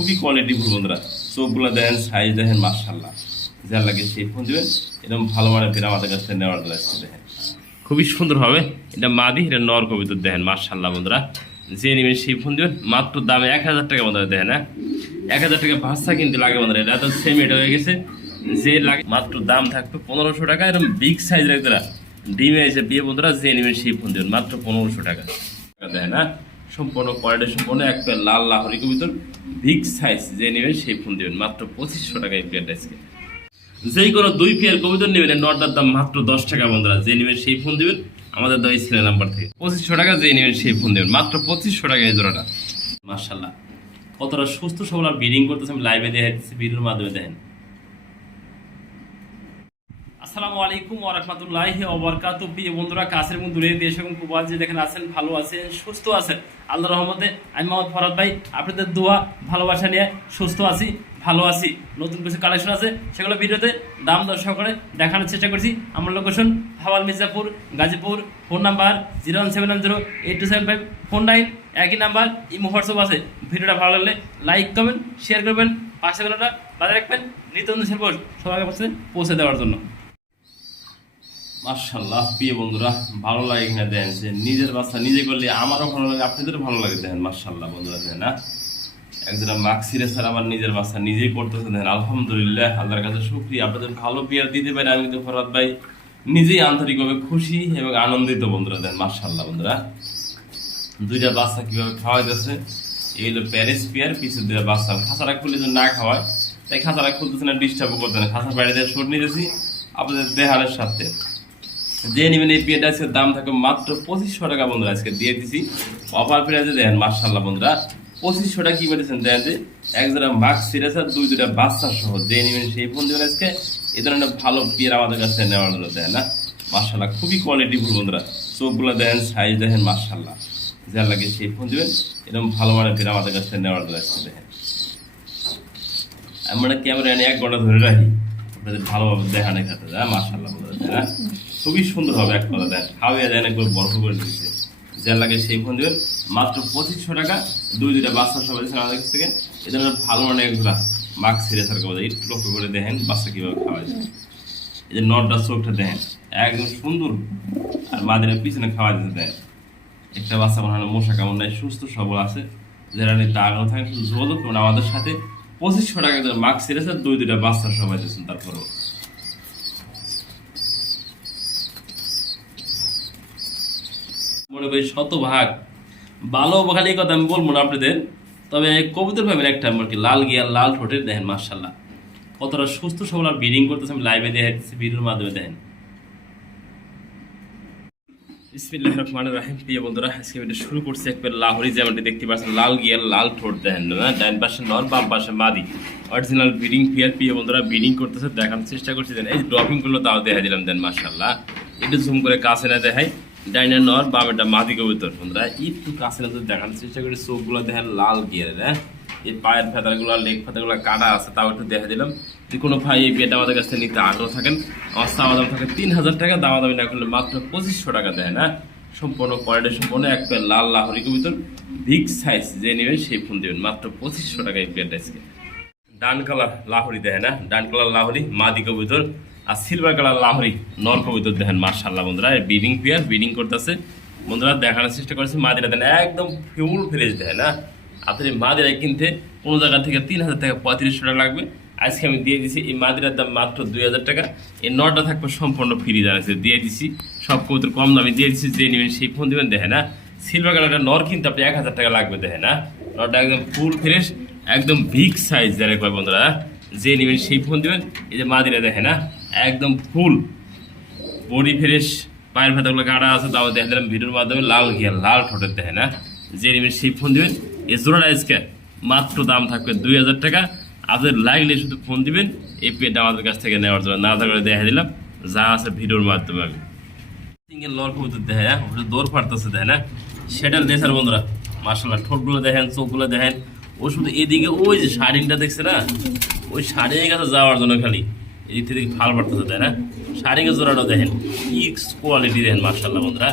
খুবই কোয়ালিটিফুল বন্ধুরা। চোখগুলো দেখেন, সাইজ দেখেন, মাশাআল্লাহ। যা লাগে সেই ফোন দিবেন, এরকম ভালো মানের ফিরে আমাদের কাছ থেকে নেওয়ার জন্য দেখেন খুবই সুন্দর হবে। এটা মাদি, এটা নর কবিতর দেখেন, মাশাআল্লাহ বন্ধুরা। যে নেবেন সেই ফোন দিবেন, মাত্র দামে 1000 টাকা বন্ধুরা। দেখেন হ্যাঁ, 1000 টাকা বাচ্চা কিনতে লাগে বন্ধুরা। এটা তো সেম এটা হয়ে গেছে, যে লাগে মাত্র দাম থাকবে 1500 টাকা। এরকম বিগ সাইজের একটা ডিমে এসে বিয়ে বন্ধুরা, যে নেবেন সেই ফোন দিবেন মাত্র 1500 টাকা। দেখেন হ্যাঁ, সম্পূর্ণ কোয়ালিটি সম্পূর্ণ একটা লাল লাহোরি কবিতর বিগ সাইজ, যে নেবেন সেই ফোন দিবেন মাত্র 2500 টাকা। এই পেয়ারটা আজকে যেই কোনো 2 পেয়ার কবিতর নেবেন, নটার দাম মাত্র 10 টাকা বন্ধুরা। যে নেবেন সেই ফোন দিবেন আমাদের দই ছেলে নাম্বার থেকে 2500 টাকা। যে নেবেন সেই ফোন দেবেন মাত্র 2500 টাকা এই জোড়াটা। মাশাআল্লাহ, কতটা সুস্থ সবল আর ব্রিডিং করতেছে, আমি লাইভে দেখাচ্ছি, ভিডিওর মাধ্যমে দেখেন। আসসালামু আলাইকুম ওয়া রাহমাতুল্লাহি ওয়া বারাকাতুহু। প্রিয় বন্ধুরা, কাছের এবং দূরের দেশ এবং প্রবাসী দেখেন আছেন, ভালো আছেন, সুস্থ আছেন আল্লাহর রহমতে। আমি মোহাম্মদ ফরহাদ ভাই, আপনাদের দোয়া ভালোবাসা নিয়ে সুস্থ আছি, ভালো আছি। নতুন কিছু কালেকশন আছে, সেগুলো ভিডিওতে দাম দর সহকারে দেখানোর চেষ্টা করছি। আমার location Hawal Mirzapur, Gazipur. Phone number 01710827549। একই নাম্বার, ইমো হোয়াটসঅ্যাপ আছে। ভিডিওটা ভালো লাগলে লাইক কমেন্ট শেয়ার করবেন, পাশে বেলাটা বাজারে রাখবেন, নিত্য নতুন সেলফোন সবার কাছে পৌঁছে দেওয়ার জন্য। মাশাআল্লাহ, প্রিয় বন্ধুরা, ভালো লাগে এখানে দেখেন যে নিজের বাচ্চা নিজে করলে আমারও ভালো লাগে, আপনাদেরও ভালো লাগে। দেখেন মাশাআল্লাহ বন্ধুরা, দেখেন না, একজোড়া মাক্সিরে স্যার আমার নিজের বাচ্চা নিজেই করতেছে। দেখেন আলহামদুলিল্লাহ, আল্লাহর কাছে শুকরিয়া। আপনাদের ভালো পেয়ার দিতে পারে আমি কিন্তু ফরহাদ ভাই নিজেই আন্তরিকভাবে খুশি এবং আনন্দিত বন্ধুরা। দেখেন মাশাআল্লাহ বন্ধুরা, দুইটা বাচ্চা কিভাবে খাওয়াইতেছে। এই হলো প্যারিস পেয়ার, পিছনে দুইটা বাচ্চা। খাঁচাটা খুলে যদি না খাওয়ায়, তাই খাঁচাটা খুলতেছে না, ডিস্টার্বও করতে না। খাঁচার বাইরে দিয়ে সর নিতেছি আপনাদের দেহারের সাথে। যে নেবেন এই পেয়ারটা আজকে দাম থাকবে মাত্র 2500 টাকা বন্ধুরা। আজকে দিয়ে দিছি অফার প্রাইসে। দেখেন মাশাআল্লাহ বন্ধুরা, 2500 টাকা কি বলেছেন দেখেন যে একজোড়া মাক্স সিরিয়াস আর দুইটা বাচ্চা সহ যে নেবেন সেই ফোন দেবেন আজকে। এই ধরনের ভালো পেয়ার আমাদের কাছে নেওয়ার জন্য দেখেন না, মাশাআল্লাহ খুবই কোয়ালিটিফুল বন্ধুরা। চোখগুলো দেখেন, সাইজ দেখেন, মাশাআল্লাহ। যা লাগে সেই ফোন দেবেন, এরকম ভালো মানের পেয়ার আমাদের কাছে নেওয়ার জন্য আজকে দেখেন। আমরা ক্যামেরা এনে 1 ঘন্টা ধরে রাখি আপনাদের ভালোভাবে দেখানো খাতে। মাশাআল্লাহ বন্ধুরা, দেখেন খুবই সুন্দর হবে। এক কথা দেন, খাওয়াইয়া দেন, একবার বরফ করে দিচ্ছে। যা লাগে সেই ফোন দেবেন মাত্র 2500 টাকা। দুইটা বাচ্চা সবাই আমাদের কাছ থেকে। এই ধরনের ভালো মানের একজোড়া মাক্স সিরিয়াস আর কথা একটু লক্ষ্য করে দেখেন বাচ্চা কিভাবে খাওয়া যায়। এই যে নটটা চোখটা দেখেন একদম সুন্দর, আর মাদের পিছনে খাওয়া দিতে দেন। একটা বাচ্চা মনে হয় মশা কেমন নাই, সুস্থ সবল আছে। যারা আগ্রহ থাকে শুধু যোগাযোগ করুন আমাদের সাথে। 2500 টাকা মাক্স সিরিয়াস আর দুইটা বাচ্চা সবাই দিচ্ছেন। তারপরেও মনে করি শতভাগ ভালো খালি এই কথা আমি বলবো না আপনাদের, তবে কবুতর পাবেন একটা আর কি লাল গিয়ার লাল ঠোঁটের। দেখেন মাশাআল্লাহ, কতটা সুস্থ সবল আর ব্রিডিং করতেছে, আমি লাইভে দেখাচ্ছি, ভিডিওর মাধ্যমে দেখেন। বিসমিল্লাহির রহমানির রহিম। প্রিয় বন্ধুরা, আজকে ভিডিও শুরু করছি একবার লাহোরি, যেমনটি দেখতে পাচ্ছেন লাল গিয়ার লাল ঠোঁট দেখেন না, ডান পাশে নর বাম পাশে মাদি, অরিজিনাল ব্রিডিং পেয়ার। প্রিয় বন্ধুরা, ব্রিডিং করতেছে দেখানোর চেষ্টা করছি। দেন এই ড্রপিং গুলো তাও দেখা দিলাম। দেন মাশাআল্লাহ, একটু জুম করে কাছে না দেখাই, ডাইনা নর বামেটা মাদি কবুতর। বন্ধুরা একটু কাছে না দেখানোর চেষ্টা করি। চোখগুলো দেখেন লাল গিয়ারের। হ্যাঁ, এই পায়ের ফেদারগুলো লেগ ফেদারগুলো কাটা আছে, তাও একটু দেখা দিলাম। যে কোনো ভাই এই বিয়েটা আমাদের কাছে নিতে আগ্রহ থাকেন, আমার চাওয়া দাম থাকে 3000 টাকা। দামাদামি না করলে মাত্র 2500 টাকা দেয় না। সম্পূর্ণ কোয়ালিটি সম্পূর্ণ এক পেয়ার লাল লাহোরি কবুতর বিগ সাইজ, যে নেবেন সেই ফোন দেবেন মাত্র 2500 টাকা এই পেয়ারটা আজকে। ডান কালার লাহোরি দেখেন না, ডান কালার লাহোরি মাদি কবুতর, আর সিলভার কালার লাহোরি নর কবুতর দেখেন মাশাআল্লাহ বন্ধুরা। ব্রিডিং পেয়ার ব্রিডিং করতেছে বন্ধুরা, দেখানোর চেষ্টা করেছি। মাদিরা দেন একদম ফুল ফ্রেশ দেয় না। আপনি মাদিরা কিনতে কোনো জায়গা থেকে 3000 টাকা 3500 টাকা লাগবে। আজকে আমি দিয়ে দিচ্ছি এই মাদিরার দাম মাত্র 2000 টাকা। এই নটা থাকবে সম্পূর্ণ ফ্রি জানাচ্ছে, দিয়ে দিচ্ছি সব কবুতর কম দামে দিয়ে দিচ্ছি। যে নেবেন সেই ফোন দেবেন। দেখেন না, সিলভার কালারটা নর কিনতে আপনি 1000 টাকা লাগবে। দেখেন না, নটা একদম ফুল ফ্রেশ, একদম বিগ সাইজ যারা কয় বন্ধুরা, যে নেবেন সেই ফোন দেবেন। এই যে মাদিরা দেখেন না, একদম ফুল বডি ফ্রেশ, পায়ের ভেতরগুলো কাটা আছে, তাও দেখা দিলাম ভিডিওর মাধ্যমে। লাল ঘিয়া লাল ঠোঁটের দেখেন না, যে নেবেন সেই ফোন দেবেন। এই জোড়াটা আজকে মাত্র দাম থাকবে 2000 টাকা। আপনাদের লাগলে শুধু ফোন দিবেন এই পেটা আমাদের কাছ থেকে নেওয়ার জন্য। না থাকলে দেখা দিলাম যা আছে ভিডিওর মাধ্যমে। আমি সিঙ্গেল লর কবুতর দেখে দৌড় ফাটতেছে দেখেন না, সেটার দেখার বন্ধুরা মাশাআল্লাহ। ঠোঁটগুলো দেখেন, চোখগুলো দেখেন। ও শুধু এদিকে ওই যে শাড়িটা দেখছে না, ওই শাড়ির কাছে যাওয়ার জন্য খালি এদিক থেকে ফাল পাড়তেছে তাই না। শাড়িকে জোড়াটাও দেখেন, ইক্স কোয়ালিটি দেখেন মাশাআল্লাহ বন্ধুরা।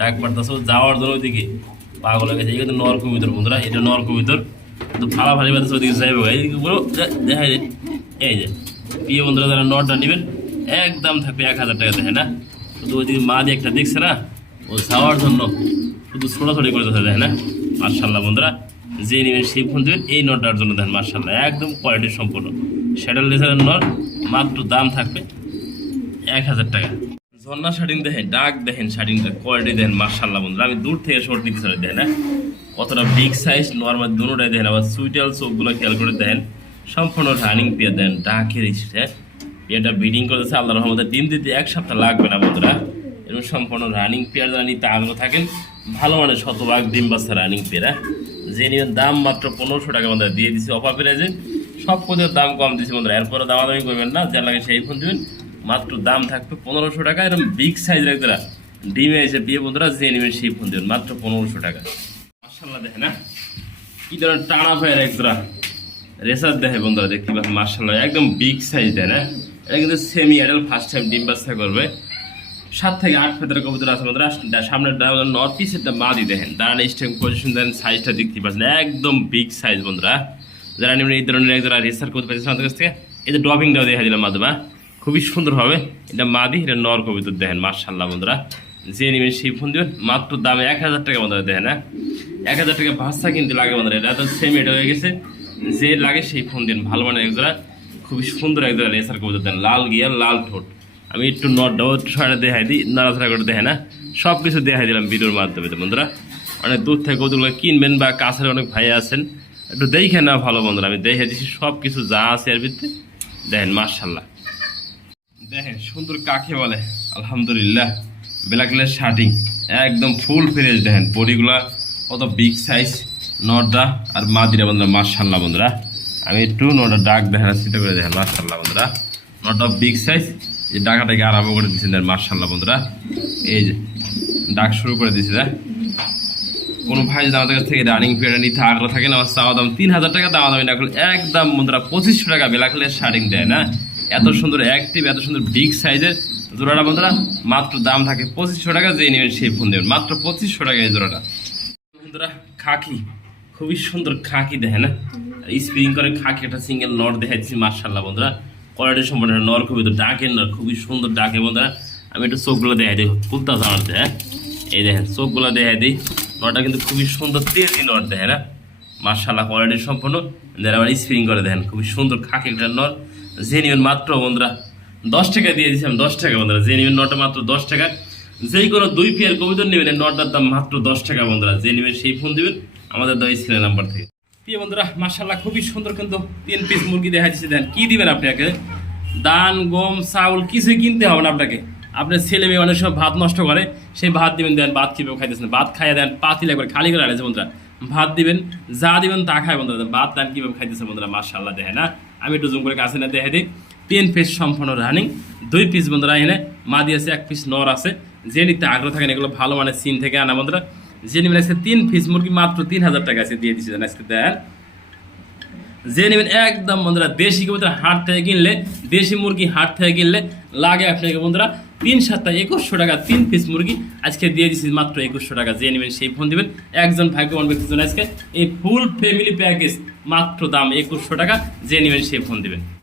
ডাক পাড়তেছে যাওয়ার জন্য ওইদিকে পাগল হয়ে গেছে। এটা নর কবুতর বন্ধুরা, এটা নর কবুতর তো ফালাফালি বাতাস ওদিকে যাইব এইগুলো দেখা যায়। এই যে প্রিয় বন্ধুরা যারা নটটা নেবেন একদম থাকবে 1000 টাকা, দেখে না শুধু ওইদিকে মাদি একটা দেখছে না, ও যাওয়ার জন্য শুধু ছোটাছড়ি করে দেখে, দেখে না মার্শাল্লাহ বন্ধুরা। যে নেবেন সেই ফোন দেবেন এই নটটার জন্য দেখেন মার্শাল্লাহ একদম কোয়ালিটি সম্পূর্ণ শ্যাডেল লেসারের নট, মাত্র দাম থাকবে 1000 টাকা। ঝর্ণা শার্টিং দেখেন, ডাক দেখেন, শার্টিংটা কোয়ালিটি দেখেন মার্শাল্লাহ বন্ধুরা। আমি দূর থেকে শর্ট নিতে চাই, দেখেন না কতটা বিগ সাইজ, নর্মাল দুটোটাই দেখেন। আবার সুইটাল চোখগুলো খেয়াল করে দেখেন, সম্পূর্ণ রানিং পেয়ার দেন, ডাকের পেয়ারটা ব্রিডিং করেছে আল্লাহর রহমতে। ডিম দিতে 1 সপ্তাহ লাগবে না বন্ধুরা। এরকম সম্পূর্ণ রানিং পেয়ার যারা নিতে আগ্রহ থাকেন, ভালো মানে শতভাগ ডিম বাচ্চা রানিং পেয়ারা যে নেবেন দাম মাত্র 1500 টাকা বন্ধুরা দিয়ে দিচ্ছি অফার প্রাইজে। সব কোথাও দাম কম দিচ্ছি বন্ধুরা, এরপরে দামাদামি করবেন না, যা লাগে সেই ফোন দেবেন, মাত্র দাম থাকবে 1500 টাকা। এরকম বিগ সাইজের একদরা ডিমে এসে বিয়ে বন্ধুরা যে নেবেন সেই ফোন দেবেন মাত্র 1500 টাকা। মার্শাল্লাহ দেখে না কি ধরনের টানা ভাইয়ের একজোড়া রেসার দেখে বন্ধুরা, দেখতে পাচ্ছেন মার্শাল্লাহ একদম বিগ সাইজ দেয় না। এটা কিন্তু সেমি অ্যাডাল ফার্স্ট টাইম ডিম বাচ্চা করবে। 7 থেকে 8 ফেদার কবুতর আছে বন্ধুরা। সামনের নর্থ ইস্টেরটা মাদি দেখেন, দাঁড়ান স্টেম পজিশন দেন, সাইজটা দেখতে পাচ্ছেন একদম বিগ সাইজ বন্ধুরা। যারা নেবেন এই ধরনের একজোড়া রেসার করতে পারছেন আমাদের কাছ থেকে। এই যে ড্রপিংটাও দেখা দিলাম মাধ্যমা, খুবই সুন্দর হবে। এটা মাদি, এটা নর কবুতর দেখেন মার্শাল্লাহ বন্ধুরা। যে নেবেন সেই ফোন দেবেন মাত্র দামে 1000 টাকা বন্ধুরা, দেখেন না 1000 টাকা বাচ্চা কিনতে লাগে বন্ধুরা। এটা তো সেম এটা হয়ে গেছে, যে লাগে সেই ফোন দেন। ভালো মানে একজোড়া খুবই সুন্দর একজোড়া রেসার কবুতর দেন, লাল গিয়ার লাল ঠোঁট। আমি একটু নটটাও ছয়টা দেখাই দিই, নাড়াচাড়া করে দেখে না সব কিছু দেখাই দিলাম ভিডিওর মাধ্যমে। তো বন্ধুরা অনেক দূর থেকে কবুতরগুলো কিনবেন বা কাছের অনেক ভাই আছেন, একটু দেখে না ভালো বন্ধুরা। আমি দেখে দিচ্ছি সব কিছু যা আছে এর ভিতরে, দেখেন মার্শাল্লাহ দেখেন সুন্দর কাকে বলে আলহামদুলিল্লাহ। ব্ল্যাকলের শার্টিং একদম ফুল ফ্রেশ, দেখেন বডিগুলা কত বিগ সাইজ নটটা আর মাদিরা বন্ধুরা মার্শাল্লাহ বন্ধুরা। আমি একটু নটা ডাক দেখেন চিন্তা করে দেখেন মার্শাল্লাহ বন্ধুরা, নটা বিগ সাইজ। এই ডাকাটাকে আরম্ভ করে দিচ্ছেন মার্শাল্লাহ বন্ধুরা। এই যে ডাক শুরু করে দিয়েছে। কোনো ভাই যদি আমাদের কাছ থেকে রানিং পেয়ারটা নিতে আগ্রহ থাকে না, আমার চাওয়া দাম 3000 টাকা, দাওয়া দামি না করলে একদম বন্ধুরা 2500 টাকা ব্ল্যাকলের শার্টিং দেয় না। এত সুন্দর অ্যাক্টিভ, এত সুন্দর বিগ সাইজের জোড়াটা বন্ধুরা মাত্র দাম থাকে 2500 টাকা। যে নেবেন সেই ফোন দেবেন মাত্র 2500 টাকা এই জোড়াটা বন্ধুরা। খাকি খুবই সুন্দর খাকি দেখে না, স্প্রিং করে খাকি একটা সিঙ্গেল নট দেখাই দিচ্ছি মার্শাল্লাহ বন্ধুরা। কোয়ালিটি সম্পূর্ণ নর খুবই তো ডাকের নর, খুবই সুন্দর ডাকে বন্ধুরা। আমি একটু চোখগুলো দেখাই দিই, কুলতা জানাতে। হ্যাঁ এই দেখেন চোখগুলো দেখাই দিই, নটটা কিন্তু খুবই সুন্দর তেজি নট দেখে না মার্শাল্লাহ, কোয়ালিটি সম্পূর্ণ। আবার স্প্রিং করে দেখেন খুবই সুন্দর খাকি একটা নট। যে নেবেন মাত্র বন্ধুরা 10 টাকা দিয়ে দিচ্ছিলাম, 10 টাকা বন্ধুরা। যে নেবেন নটটা মাত্র 10 টাকা। যেই কোনো 2 পেয়ার কবুতর নেবেন নটটার দাম মাত্র 10 টাকা বন্ধুরা। যে নেবেন সেই ফোন দেবেন আমাদের দেওয়া স্ক্রিনের নাম্বার থেকে। প্রিয় বন্ধুরা মার্শাল্লাহ খুবই সুন্দর কিন্তু 3 পিস মুরগি দেখা দিচ্ছে। দেন কি দিবেন আপনাকে, দান গম চাউল কিছুই কিনতে হবে না আপনাকে। আপনার ছেলে মেয়ে অনেক সময় ভাত নষ্ট করে, সেই ভাত দিবেন, দেন ভাত কীভাবে খাইতেছেন, ভাত খাইয়ে দেন পাতিল একবার খালি করে আনেছে বন্ধুরা। ভাত দিবেন, যা দিবেন তা খায় বন্ধুরা। ভাত দেন কীভাবে খাইতেছে বন্ধুরা মার্শাল্লাহ দেখে না। আমি একটু জুম করে কাছে না দেখে দিই। 3 পিস সম্পূর্ণ রানিং, 2 পিস বন্ধুরা এখানে মাদি আছে, 1 পিস নর আছে। যে নিতে আগ্রহ থাকেন এগুলো ভালো মানে সিন থেকে আনা বন্ধুরা। যে নেবেন আজকে 3 পিস মুরগি মাত্র 3000 টাকা আছে দিয়ে দিচ্ছি আজকে দেন। যে নেবেন একদম বন্ধুরা দেশি কবুতর হাট থেকে কিনলে, দেশি মুরগি হাট থেকে কিনলে লাগে আপনাকে বন্ধুরা 3 7 2100 টাকা 3 পিস মুরগি আজকে দিয়ে দিচ্ছি মাত্র 2100 টাকা। যে নেবেন সেই ফোন দিবেন। একজন ভাগ্যবান ব্যক্তির জন্য আজকে এই ফুল ফ্যামিলি প্যাকেজ মাত্র দাম 2100 টাকা। যে নেবেন সেই ফোন দিবেন।